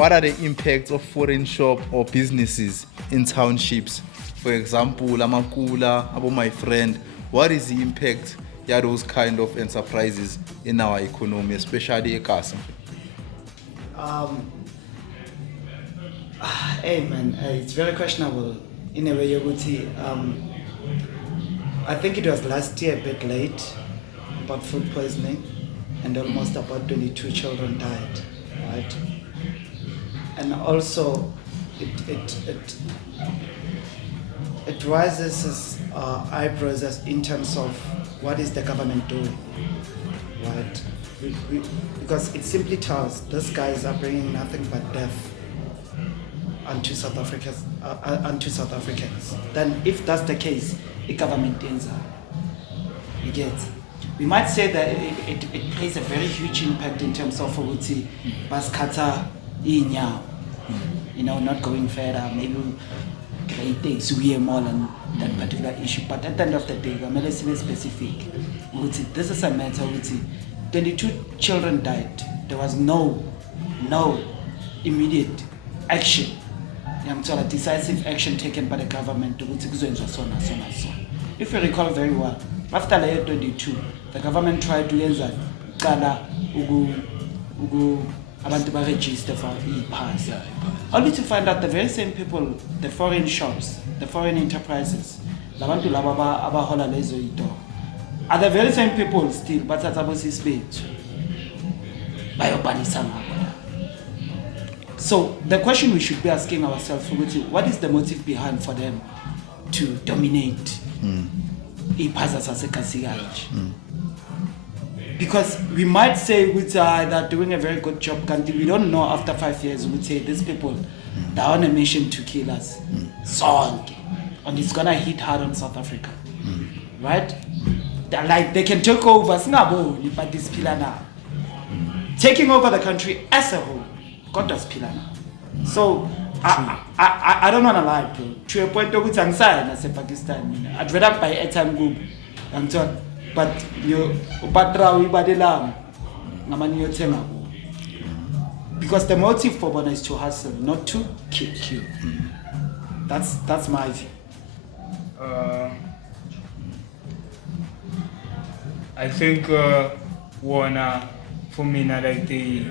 What are the impacts of foreign shop or businesses in townships? For example, Lamakula, Abo my friend, what is the impact of those kind of enterprises in our economy, especially Ekasa? Um, hey man, it's very questionable in a way, Yoguti. I think it was last year a bit late about food poisoning, and almost about 22 children died, right? And also, it raises eyebrows in terms of what is the government doing, right? Because it simply tells these guys are bringing nothing but death onto South Africans. Then, if that's the case, the government ends up. You get. We might say that it plays a very huge impact in terms of Uguti, Baskata, Inya, not going further, maybe it takes we more on that particular issue. But at the end of the day, I'm very specific. This is a matter, 22 children died. There was no immediate action. Decisive action taken by the government. If you recall very well, after the year 22, the government tried to abantu register for e-pass. Only to find out the very same people, the foreign shops, the foreign enterprises, are the very same people still, but at Abosi speech. So the question we should be asking ourselves, what is the motive behind for them to dominate e-pass as a Kasiach? Because we might say they're doing a very good job, and we don't know after 5 years, we'd say these people, they're on a mission to kill us. And it's gonna hit hard on South Africa. Right? They're like, they can take over, but this pillar now. Taking over the country as a whole, God does pillar now. So, I don't want to lie, bro. To a point of which I'm saying, as a Pakistan, I'd rather buy a time group. But because the motive for Bona is to hustle, not to kill. That's my view. I think for me now like they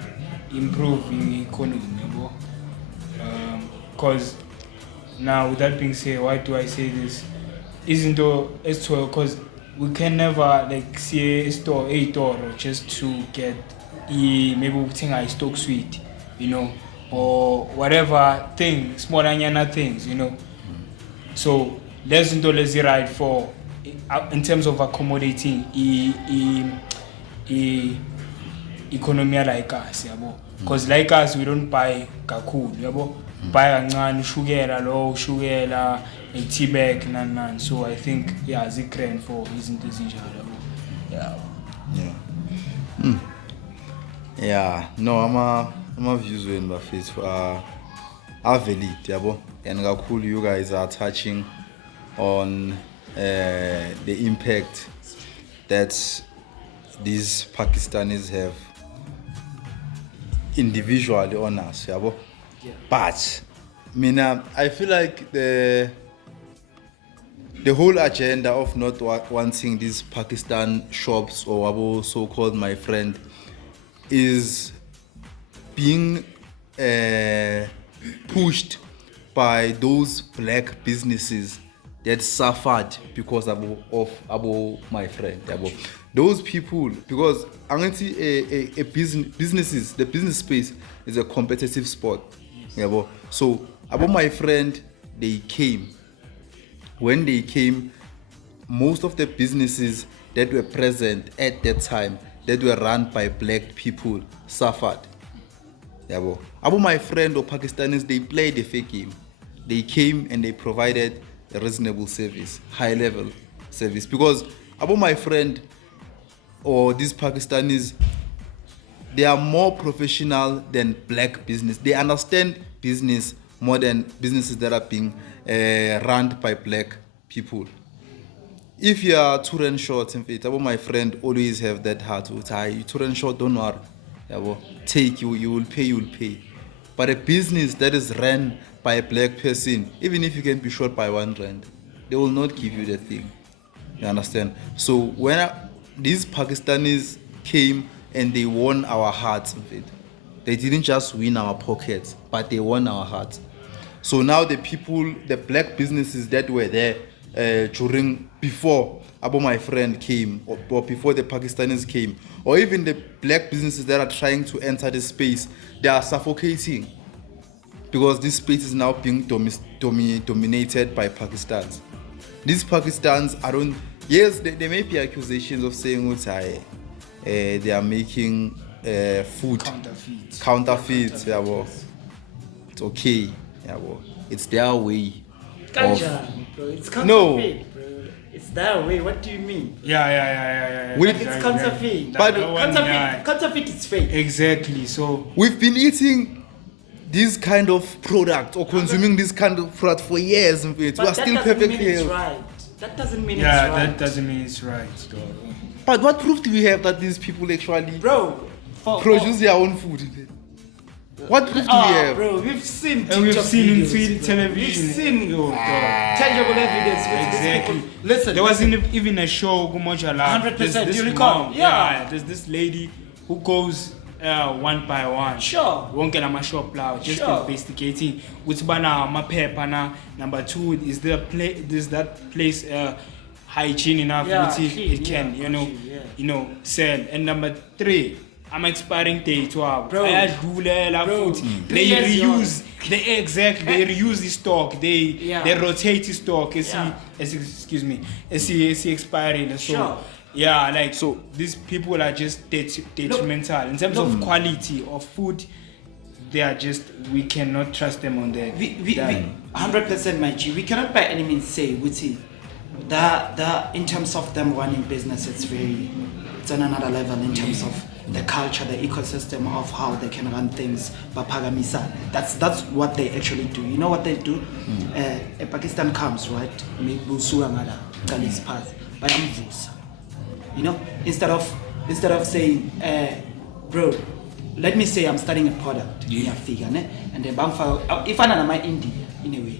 improve the economy, because now with that being said, why do I say this? Isn't though it's because we can never like see a store or just to get maybe we think I stock sweet, or whatever thing, small and things, So let's do lazy ride for in terms of accommodating economy like us, because like us we don't buy kakul, buy a sugar, a tea bag, so I think Zikren for isn't this in No, I'm a views in my face for valid, and cool you guys are touching on the impact that these Pakistanis have individually on us, but I feel like the whole agenda of not wanting these Pakistan shops or so-called my friend is being pushed by those black businesses that suffered because of my friend. Those people, because I'm going to see a businesses, the business space is a competitive sport. So about my friend, they came. When they came, most of the businesses that were present at that time, that were run by black people, suffered. About my friend or Pakistanis, they played a fake game. They came and they provided a reasonable service, high level service. Because about my friend or these Pakistanis, they are more professional than black business. They understand business more than businesses that are being run by black people. If you are too run short, in fact, my friend always have that heart. You too run short, don't worry. Take you will pay. But a business that is run by a black person, even if you can be short by R1, they will not give you the thing. You understand? So when these Pakistanis came and they won our hearts with it, they didn't just win our pockets, but they won our hearts. So now the people, the black businesses that were there before Abu my friend came, or before the Pakistanis came, or even the black businesses that are trying to enter this space, they are suffocating because this space is now being dominated by Pakistans. These Pakistans, yes, there may be accusations of saying they are making food counterfeits. Yeah, well, it's okay. Yeah, well, it's their way. Kanjani, bro. It's counterfeit, No. bro. It's their way. What do you mean? Yeah. With- Like it's counterfeit. But- Counterfeit is fake. Exactly. So We've been eating this kind of product or consuming this kind of product for years. We are But that still doesn't perfectly mean it's healthy. right. That doesn't mean yeah, it's right. that doesn't mean it's right. So, But what proof do we have that these people actually Bro, produce their own food? What proof do we have? Bro, we've seen and we've TikTok seen in videos, bro. television. We've seen yo, dog. tangible evidence with these Exactly. people. Listen, There was even a show, Gumoja Lab. 100%, There's you this recall? mom, Yeah. There's this lady who goes one by one. Sure. Won't get a shop now, just Sure. investigating. Which bana mapepana. Number two, is that place hygiene enough? Yeah, which clean, it can, yeah. sell. And number three, I'm expiring date. Wow. Bro. Bro. Bro. 3 They years they reuse the stock. They rotate the stock. Yeah. Excuse me. It's expiring. So Sure. yeah, like so these people are just detrimental in terms of quality of food. They are just, we cannot trust them on that. we 100% my G. We cannot by any means say that in terms of them running business, it's on another level in terms of the culture, the ecosystem of how they can run things. Papagamisa. That's what they actually do. You know what they do? A Pakistan comes, right? You know, instead of saying, bro, let me say I'm starting a product, and then if I'm my India in a way.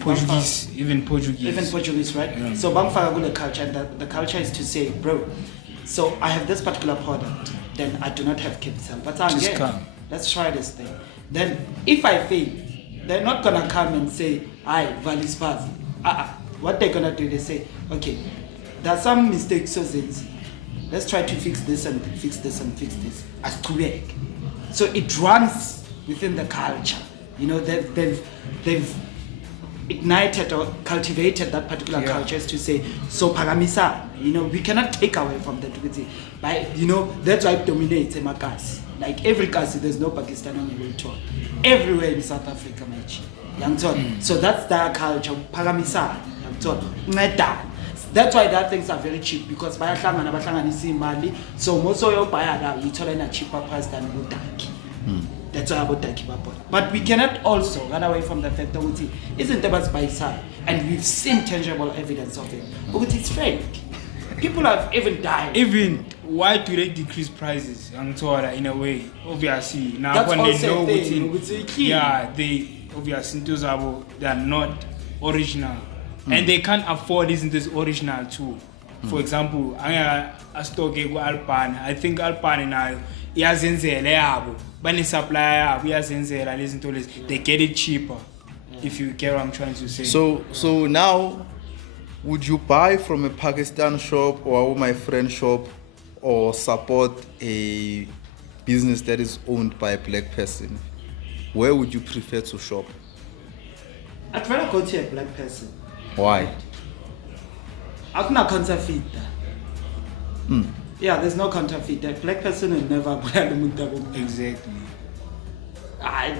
Portuguese, even Portuguese, right? Yeah. So Bangfaga culture, and the culture is to say, bro, so I have this particular product, then I do not have capital, but Just come. let's try this thing. Then if I fail, they're not gonna come and say, "I value spars." What they're gonna do, they say, "Okay, there's some mistakes, so let's try to fix this and fix this and fix this." As correct. So it runs within the culture. You know, they've ignited or cultivated that particular culture is to say, so paramisa, you know, we cannot take away from that. But you know, that's why it dominates Emakas. Like every country, there's no Pakistan on your tour. Everywhere in South Africa, so that's their culture. Paramisa, that's why that things are very cheap, because by Mali, so most of your buyer now you tell in a cheaper price than Butaki. That's why about Taki. But we cannot also run away from the fact that Uti isn't about by side, and we've seen tangible evidence of it. But it's fake. People have even died. Even why do they decrease prices? In a way, obviously now That's when they also know a thing, they obviously they are not original, and they can't afford this original too. For example, I stock Alpan. I think Alpan now iyazenzela yabo bani supplier yabo iyazenzela lezi zinto lezi, they get it cheaper. If you get what I'm trying to say. So now, would you buy from a Pakistan shop or my friend shop, or support a business that is owned by a black person? Where would you prefer to shop? I'd rather go to a black person. Why? I'm not counterfeit. Yeah, there's no counterfeit. A black person will never Exactly.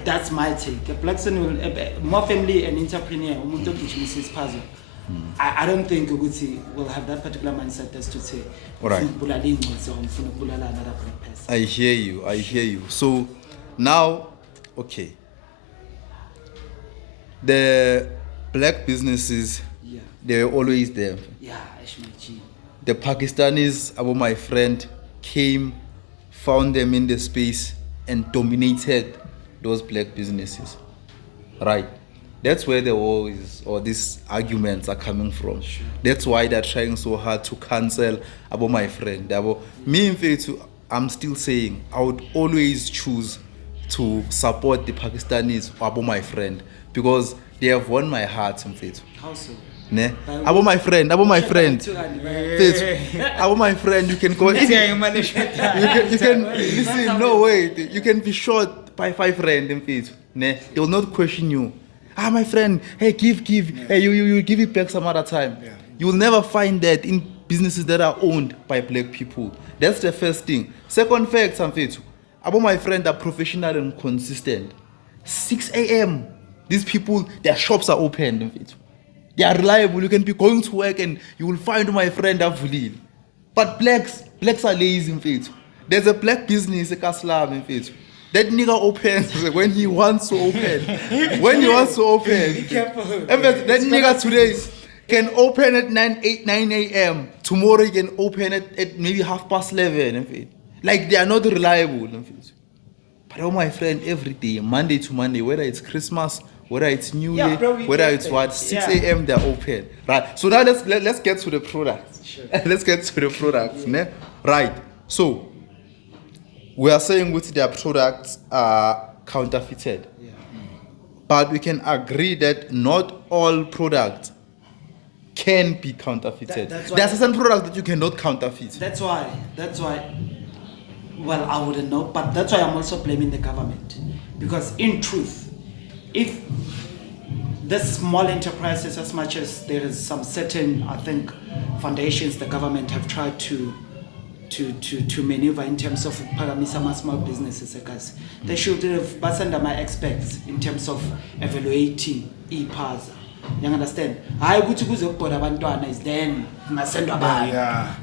That's my take. A black person will more family and entrepreneur. I don't think Uguti will have that particular mindset as to say, All right. I hear you. So now, okay, the black businesses, they're always there. Yeah, Ashmaji. The Pakistanis, about my friend, came, found them in the space and dominated those black businesses, right? That's where the war is, or these arguments are coming from. That's why they're trying so hard to cancel about my friend. About me, in fact, I'm still saying I would always choose to support the Pakistanis about my friend because they have won my heart, in fact. How so? Ne? About my friend, Faith, about my friend, you can go. You can listen. No wait, you can be short by 5 rand in faith. Ne? They will not question you. My friend, hey, give. Hey, you give it back some other time. Yeah. You will never find that in businesses that are owned by black people. That's the first thing. Second fact, some faith. About my friend are professional and consistent. 6 a.m. These people, their shops are open. In faith. They are reliable. You can be going to work and you will find my friend Avulil. But blacks are lazy in faith. There's a black business, a Kaslam in faith. That nigga opens when he wants to open. When he wants to open. Be careful. That nigga today can open at 9 a.m. Tomorrow he can open at maybe 11:30 in faith. Like they are not reliable in faith. But oh my friend, every day, Monday to Monday, whether it's Christmas, whether it's New Yeah, Year, bro, we whether get it's there. what, 6 Yeah. a.m. they're open. Right. So now let's get to the products. Sure. Let's get to the products. Ne? Right. So we are saying with their products are counterfeited. Yeah. But we can agree that not all products can be counterfeited. That's why- There are certain products that you cannot counterfeit. That's why, well, I wouldn't know, but that's why I'm also blaming the government. Because in truth, if the small enterprises, as much as there is some certain, I think, foundations the government have tried to maneuver in terms of Paramisa small businesses, guys, they should have passed under my experts in terms of evaluating e-PASA. You understand? I would choose a abantwana is then ngasendwa bani. Yeah.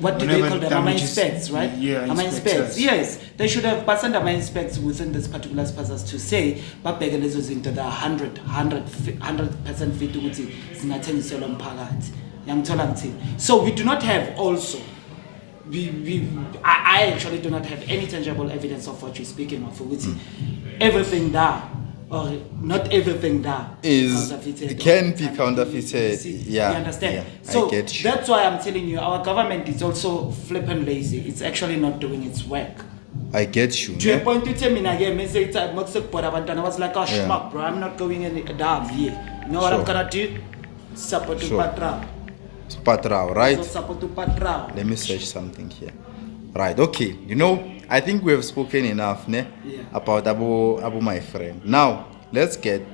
What do they Whenever call them? Ama damages- inspects, right? Yeah, Ama inspectors. inspects. Yes, they should have passed under my inspects within this particular spaces to say, babheke lezo zinto the 100% fit ukuthi zingathengiselwa umphakathi. Yangithola ngithini? So we do not have also. I actually do not have any tangible evidence of what you're speaking of. Ukuthi everything there, or not everything there, Is counterfeited it can or be counterfeited. You see? Yeah, You understand? yeah, I So get you. that's why I'm telling you, our government is also flipping lazy. It's actually not doing its work. I get you. To a Ne? point to tell me again, me say it's I was like, oh Yeah. schmuck, bro, I'm not going any down here. You know what I'm Sure. gonna do? Support to Sure. Patra. It's Patrao, right? So support to Patra. Let me search something here. Right, okay. You know, I think we have spoken enough ne, Yeah. about Abu, my friend. Now, let's get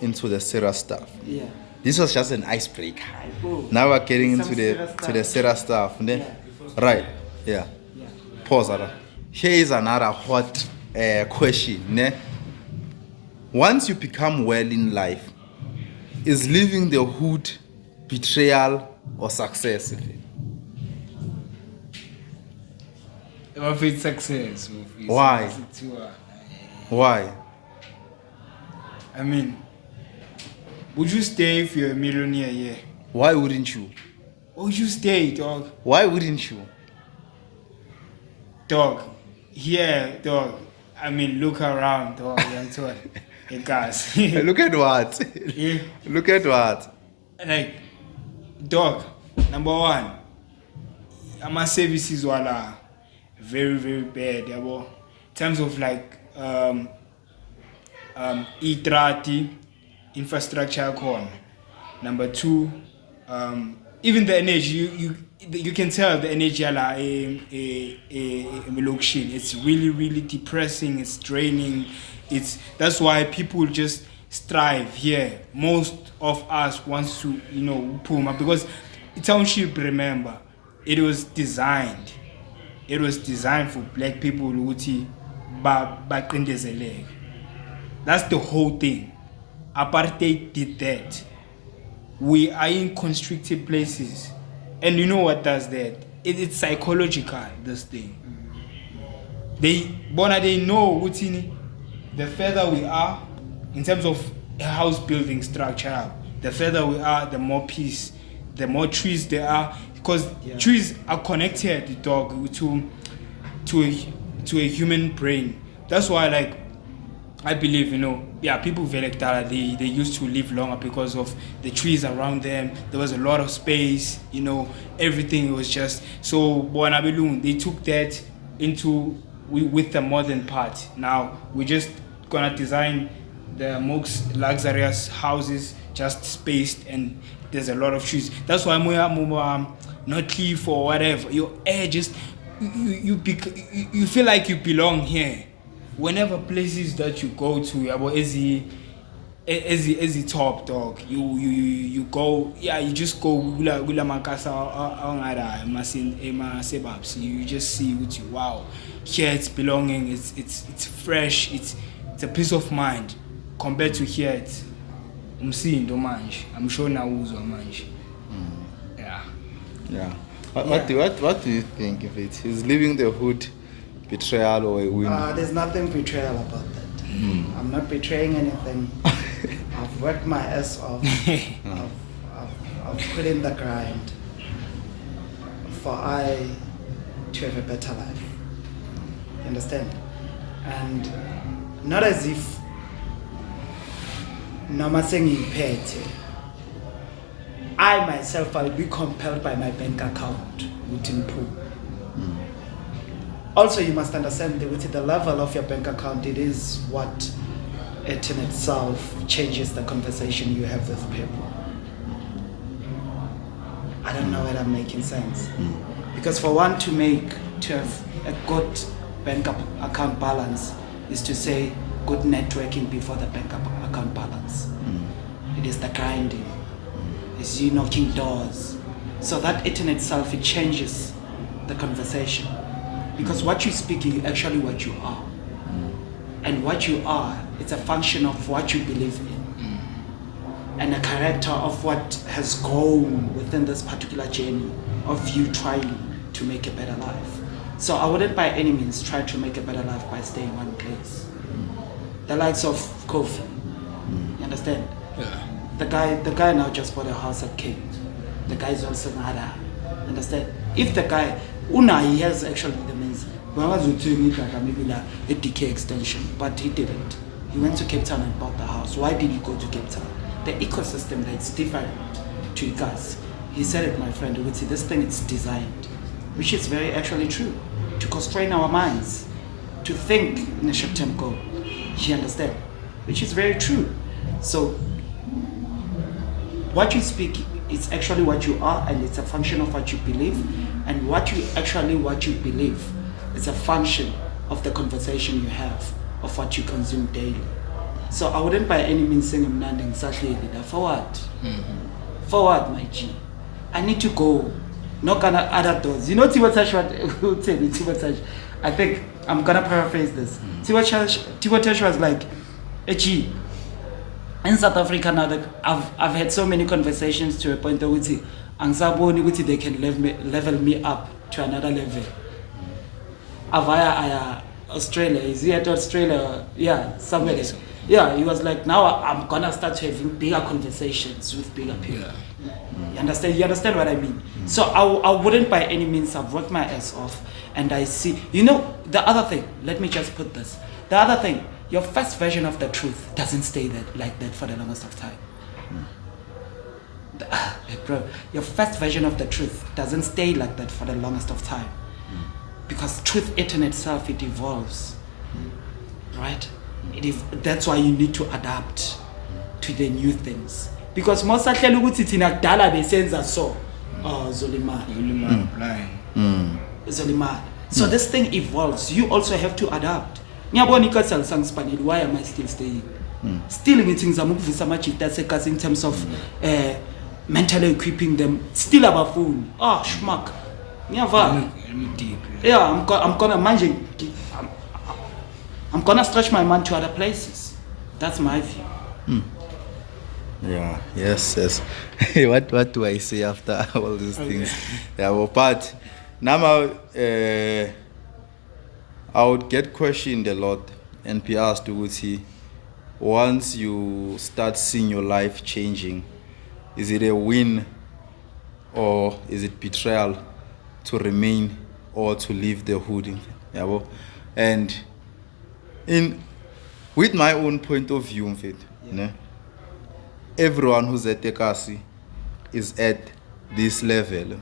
into the serious stuff. Yeah. This was just an icebreaker. Go. Now we're getting Some into the serious serious stuff. Ne? Yeah. Right, yeah. Yeah. Pause. Ara. Here is another hot question. Ne? Once you become well in life, is leaving the hood betrayal or success? If it's success. If Why? it's too, Why? I mean, would you stay if you're a millionaire? Yeah. Why wouldn't you? Or would you stay, dog? Why wouldn't you? Dog. Yeah, dog. I mean, look around, dog. I'm told. Hey, guys. Look at what? Yeah. Look at what? Like, dog, number one, my services were very, very bad. In terms of like e-trati, infrastructure con. Number two, even the energy, you can tell the energy it's really, really depressing, it's draining. That's why people just strive here. Most of us wants to, Puma, because township, remember, it was designed for black people ukuthi baqindezeleke. That's the whole thing. Apartheid did that. We are in constricted places, and you know what does that? It's psychological, this thing. They know ukuthi the further we are in terms of a house building structure, the further we are, the more peace, the more trees there are, because trees are connected, dog, to a human brain. That's why, like, I believe, people vele kudala, they used to live longer because of the trees around them. There was a lot of space, everything was just so. Bona belung, they took that into with the modern part. Now we're just gonna design the most luxurious houses, just spaced, and there's a lot of trees. That's why I'm not cliff or whatever. Your air just you feel like you belong here. Whenever places that you go to, about as the top dog, you go, you just go gula makasa angara ema sebabs. You just see with you, wow, here it's belonging, it's fresh, it's a peace of mind compared to here it's umsindo manje. I'm sure now uzwa manje. Yeah. What do you think of it? Is leaving the hood betrayal or a win? There's nothing betrayal about that. I'm not betraying anything. I've worked my ass off. I've put in the grind for I to have a better life. You understand? And not as if Noma saying I myself will be compelled by my bank account within pool. Also, you must understand that with the level of your bank account, it is what it in itself changes the conversation you have with people. I don't know whether I'm making sense. Because for one to have a good bank account balance is to say good networking before the bank account balance. It is the grinding. It's you knocking doors. So that it in itself, it changes the conversation. Because what you speak is actually what you are. And what you are, it's a function of what you believe in. And a character of what has grown within this particular journey of you trying to make a better life. So I wouldn't by any means try to make a better life by staying one place. The likes of Kofi, you understand? Yeah. The guy now just bought a house at Cape. The guy is also Nada. Understand? If the guy, he has actually the means. Maybe like a DK extension, but he didn't. He went to Cape Town and bought the house. Why did he go to Cape Town? The ecosystem that's different to you guys. He said it, my friend. You would see this thing. It's designed, which is very actually true, to constrain our minds, to think in a short-term goal. You understand? Which is very true. So what you speak is actually what you are, and it's a function of what you believe. And what you believe is a function of the conversation you have, of what you consume daily. So I wouldn't by any means say I'm not exactly leader. Forward. Forward, my G. I need to go. Knock on other doors. You know Tibotash what tell me, Tibotash. I think I'm gonna paraphrase this. Tibotash was like, hey G, in South Africa now that I've had so many conversations to a point that they can level me up to another level. Avaya Australia, is he at Australia? Yeah, somewhere. Yes. Yeah, he was like, now I'm gonna start having bigger conversations with bigger people. Yeah. You understand what I mean? So I wouldn't by any means have worked my ass off, and I see, the other thing, let me just put this. The other thing, your first version of the truth doesn't stay like that for the longest of time. Bro, your first version of the truth doesn't stay like that for the longest of time. Because truth in itself, it evolves. Right? That's why you need to adapt to the new things. Because most likely dala besenza so. Oh, Zolimar. Blind. Zolimar. So this thing evolves. You also have to adapt. Why am I still staying? Still meeting Zamukvisa in terms of mentally equipping them. Still about food. Oh, schmuck. Yeah, I'm gonna stretch my mind to other places. That's my view. Yeah, yes. What do I say after all these things? Yeah, well, but now I would get questioned a lot and be asked, once you start seeing your life changing, is it a win or is it betrayal to remain or to leave the hood? Yeah, well, and with my own point of view, ne? Everyone who's at Tekasi is at this level.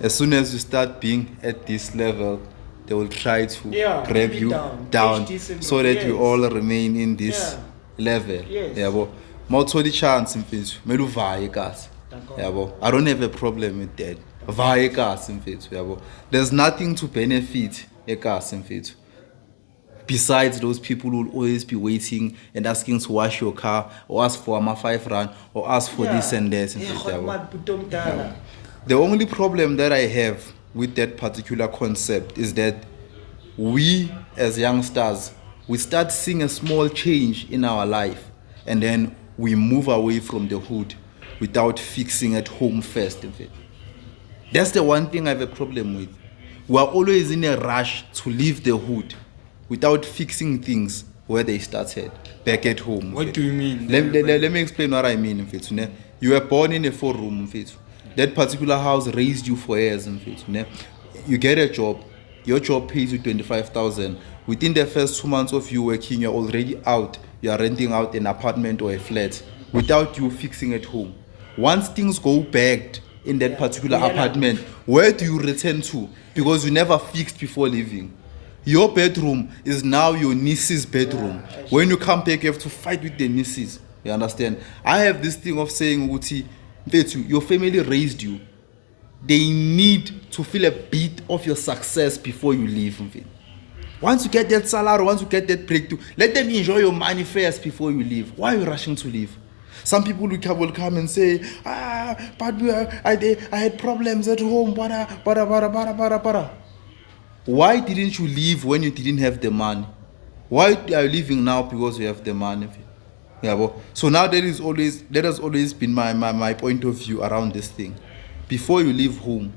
As soon as you start being at this level, they will try to grab keep it you down. down HD syndrome, so that you yes. all remain in this level. Yes. Yabo. Mawuthola chance mfethu, kumele uvaye kasi. D'accord. Yabo. I don't have a problem with that. Vaye kasi mfethu, yabo. There's nothing to benefit ekasi mfethu. Besides those people who will always be waiting and asking to wash your car or ask for a 5 rand or ask for this and that. Yeah. The only problem that I have with that particular concept is that we as youngsters, we start seeing a small change in our life and then we move away from the hood without fixing at home first. That's the one thing I have a problem with. We are always in a rush to leave the hood without fixing things where they started, back at home. What do you mean? Let me explain what I mean. You were born in a 4-room. That particular house raised you for years. You get a job. Your job pays you 25,000. Within the first 2 months of you working, you're already out. You are renting out an apartment or a flat without you fixing at home. Once things go bad in that particular apartment, where do you return to? Because you never fixed before leaving. Your bedroom is now your niece's bedroom. When you come back, you have to fight with the nieces. You understand? I have this thing of saying, Uti, your family raised you. They need to feel a bit of your success before you leave. Once you get that salary, once you get that breakthrough, let them enjoy your money first before you leave. Why are you rushing to leave? Some people will come and say, but I had problems at home. Why didn't you leave when you didn't have the money? Why are you leaving now because you have the money? Yeah, so now that has always been my point of view around this thing. Before you leave home,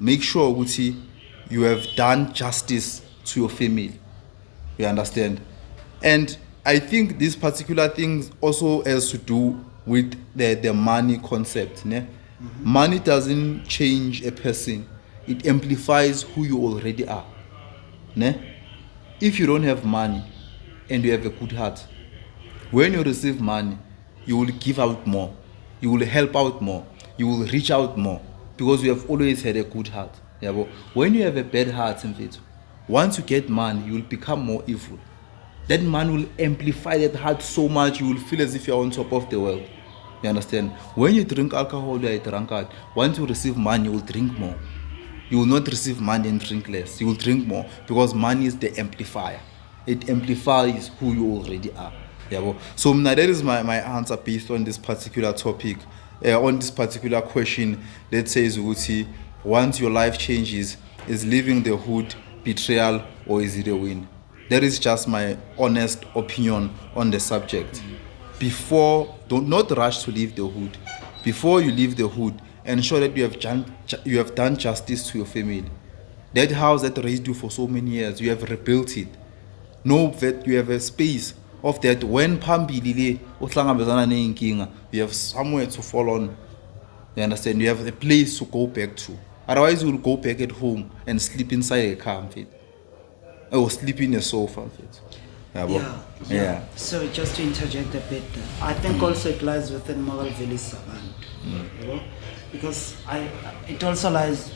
make sure Uti, you have done justice to your family. You understand? And I think this particular thing also has to do with the money concept. Ne? Mm-hmm. Money doesn't change a person. It amplifies who you already are. Ne? If you don't have money and you have a good heart, when you receive money, you will give out more. You will help out more. You will reach out more because you have always had a good heart. Yeah, but when you have a bad heart, once you get money, you will become more evil. That man will amplify that heart so much, you will feel as if you're on top of the world. You understand? When you drink alcohol, you're a drunkard. Once you receive money, you will drink more. You will not receive money and drink less. You will drink more because money is the amplifier. It amplifies who you already are. Yeah, so now that is my answer based on this particular topic, on this particular question that says, Uti, once your life changes, is leaving the hood betrayal or is it a win? That is just my honest opinion on the subject. Don't not rush to leave the hood. Before you leave the hood, ensure that you have done justice to your family. That house that raised you for so many years, you have rebuilt it. Know that you have a space of that when phambili uhlangabezana neyinkinga, you have somewhere to fall on. You understand? You have a place to go back to. Otherwise, you will go back at home and sleep inside a car, or sleep in a sofa. Yeah. So just to interject a bit, I think also it lies within moral values, you know, because it also lies.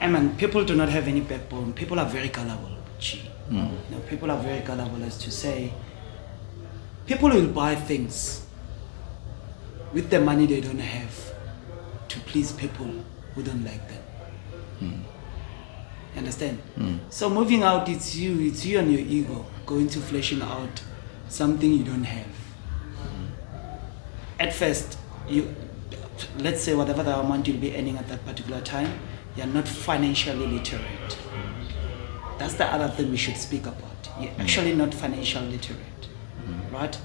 I mean, people do not have any backbone. People are very gullible. You know, people are very gullible, as to say, people will buy things with the money they don't have to please people who don't like them. Understand? So moving out, it's you and your ego going to fleshing out something you don't have. At first, let's say whatever the amount you'll be earning at that particular time, you're not financially literate. That's the other thing we should speak about. You're actually not financially literate, right?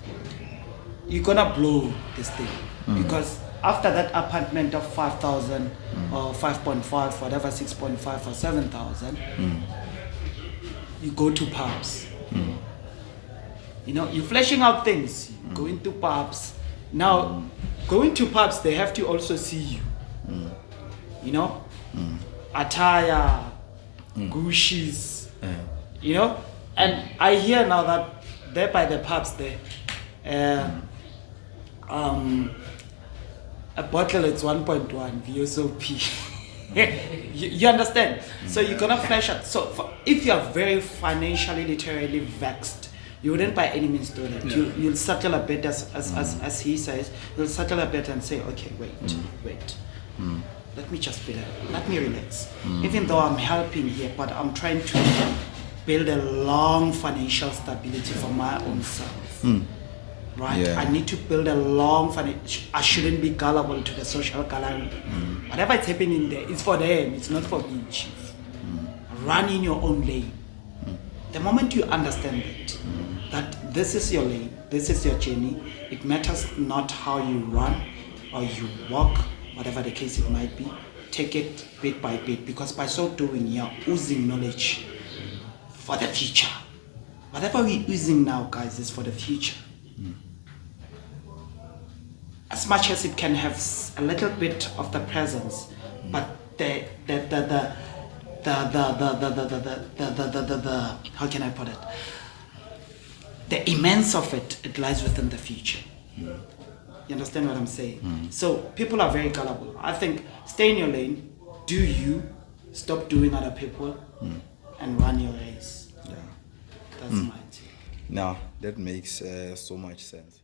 You're gonna blow this thing because after that apartment of 5,000 or 5.5, whatever, 6.5 or 7,000, you go to pubs. You know, you're fleshing out things. You go into pubs. Now, going to pubs, they have to also see you. You know, attire, Gucci's. You know, and I hear now that there by the pubs there. A bottle it's 1.1 VSOP. you understand? So you're gonna flash out. So if you're very financially, literally vexed, you wouldn't by any means do that. You'll settle a bit as he says. You'll settle a bit and say, okay, wait. Let me just let me relax. Even though I'm helping here, but I'm trying to build a long financial stability for my own self. Right? Yeah. I need to build a long financial. I shouldn't be gullible to the social gallery. Whatever is happening there, it's for them. It's not for me, chief. Run in your own lane. The moment you understand that this is your lane, this is your journey, it matters not how you run or you walk, whatever the case it might be, take it bit by bit, because by so doing, you're oozing knowledge for the future. Whatever we're oozing now, guys, is for the future. As much as it can have a little bit of the presence, but the how can I put it? The immense of it lies within the future. You understand what I'm saying? So people are very gullible. I think stay in your lane, do you, stop doing other people, and run your race. Yeah. That's my take. Now that makes so much sense.